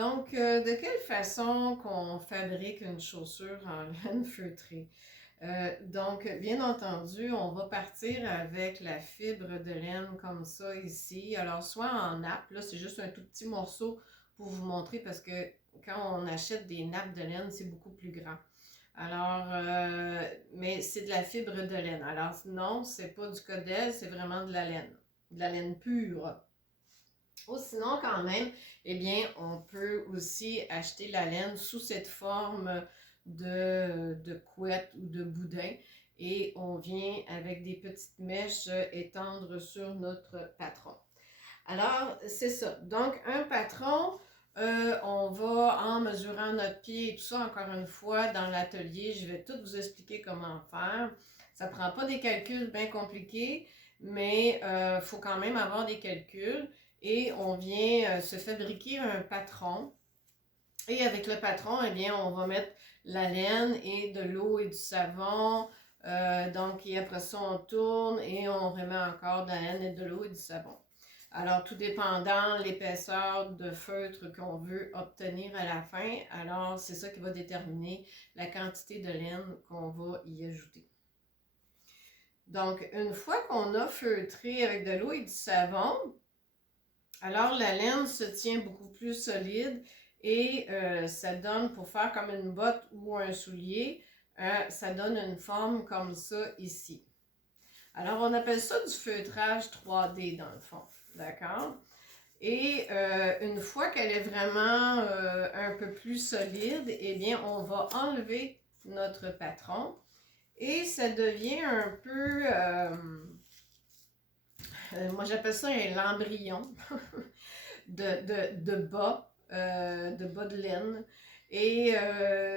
Donc, de quelle façon qu'on fabrique une chaussure en laine feutrée? Donc, bien entendu, on va partir avec la fibre de laine comme ça ici. Alors, soit en nappe, là c'est juste un tout petit morceau pour vous montrer parce que quand on achète des nappes de laine, c'est beaucoup plus grand. Alors, mais c'est de la fibre de laine. Alors, non, c'est pas du codèle, c'est vraiment de la laine pure. Ou sinon, quand même, eh bien, on peut aussi acheter la laine sous cette forme de couette ou de boudin et on vient avec des petites mèches étendre sur notre patron. Alors, c'est ça. Donc, un patron, on va en mesurant notre pied et tout ça, encore une fois, dans l'atelier, je vais tout vous expliquer comment faire. Ça ne prend pas des calculs bien compliqués, mais il faut quand même avoir des calculs. Et on vient se fabriquer un patron. Et avec le patron, eh bien, on va mettre la laine et de l'eau et du savon. Donc, et après ça, on tourne et on remet encore de la laine et de l'eau et du savon. Alors, tout dépendant l'épaisseur de feutre qu'on veut obtenir à la fin, alors c'est ça qui va déterminer la quantité de laine qu'on va y ajouter. Donc, une fois qu'on a feutré avec de l'eau et du savon, alors la laine se tient beaucoup plus solide et ça donne, pour faire comme une botte ou un soulier, ça donne une forme comme ça ici. Alors, on appelle ça du feutrage 3D dans le fond, d'accord? Et une fois qu'elle est vraiment un peu plus solide, eh bien, on va enlever notre patron et ça devient un peu, moi j'appelle ça l'embryon de bas, de bas de laine. Et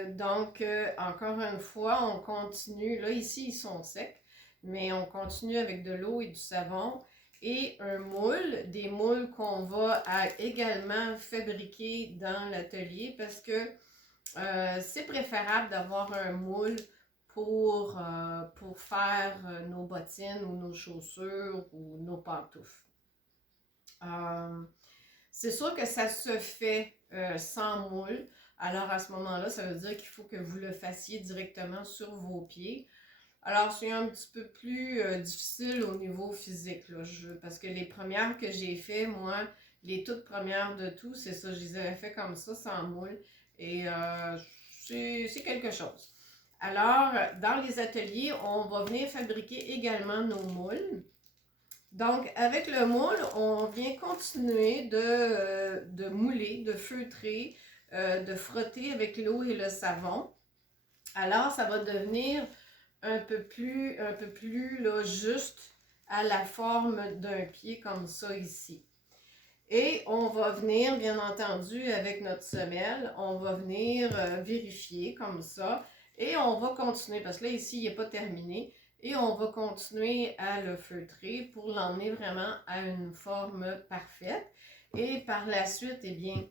donc, encore une fois, on continue. Là, ici, ils sont secs, mais on continue avec de l'eau et du savon et un moule, des moules qu'on va également fabriquer dans l'atelier parce que c'est préférable d'avoir un moule pour faire nos bottines ou nos chaussures ou nos pantoufles. C'est sûr que ça se fait sans moule. Alors à ce moment-là, ça veut dire qu'il faut que vous le fassiez directement sur vos pieds. Alors c'est un petit peu plus difficile au niveau physique, là, parce que les premières que j'ai fait, moi, les toutes premières de tout, c'est ça, je les avais fait comme ça, sans moule. Et c'est quelque chose. Alors, dans les ateliers, on va venir fabriquer également nos moules. Donc, avec le moule, on vient continuer de mouler, de feutrer, de frotter avec l'eau et le savon. Alors, ça va devenir un peu plus là, juste à la forme d'un pied comme ça ici. Et on va venir, bien entendu, avec notre semelle, on va venir vérifier comme ça. Et on va continuer, parce que là, ici, il n'est pas terminé. Et on va continuer à le feutrer pour l'emmener vraiment à une forme parfaite. Et par la suite, eh bien,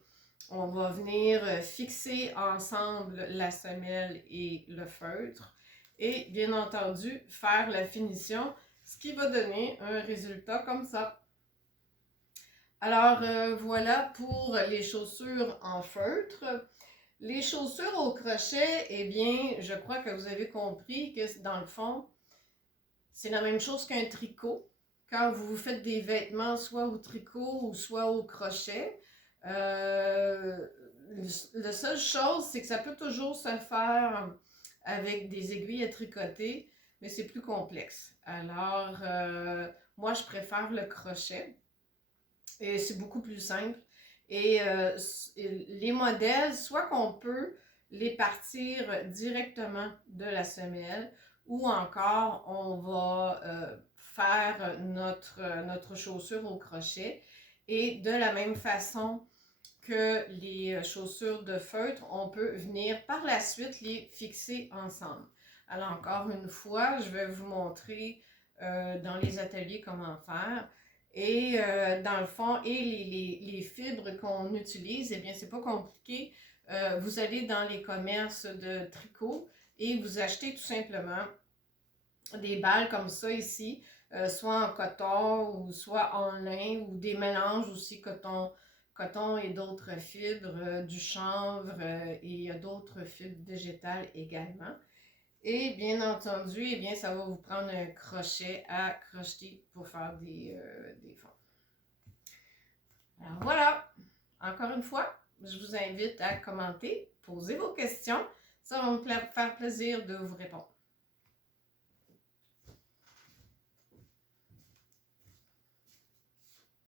on va venir fixer ensemble la semelle et le feutre. Et bien entendu, faire la finition, ce qui va donner un résultat comme ça. Alors, voilà pour les chaussures en feutre. Les chaussures au crochet, eh bien, je crois que vous avez compris que dans le fond, c'est la même chose qu'un tricot. Quand vous faites des vêtements, soit au tricot ou soit au crochet, la seule chose, c'est que ça peut toujours se faire avec des aiguilles à tricoter, mais c'est plus complexe. Alors, moi, je préfère le crochet. Et c'est beaucoup plus simple. Et les modèles, soit qu'on peut les partir directement de la semelle, ou encore on va faire notre chaussure au crochet. Et de la même façon que les chaussures de feutre, on peut venir par la suite les fixer ensemble. Alors encore une fois, je vais vous montrer dans les ateliers comment faire. Et dans le fond, et les fibres qu'on utilise, eh bien, c'est pas compliqué. Vous allez dans les commerces de tricot et vous achetez tout simplement des balles comme ça ici, soit en coton ou soit en lin ou des mélanges aussi coton, coton et d'autres fibres, du chanvre et il y a d'autres fibres végétales également. Et bien entendu, eh bien, ça va vous prendre un crochet à crocheter pour faire des fonds. Alors voilà, encore une fois, je vous invite à commenter, poser vos questions. Ça va me faire plaisir de vous répondre.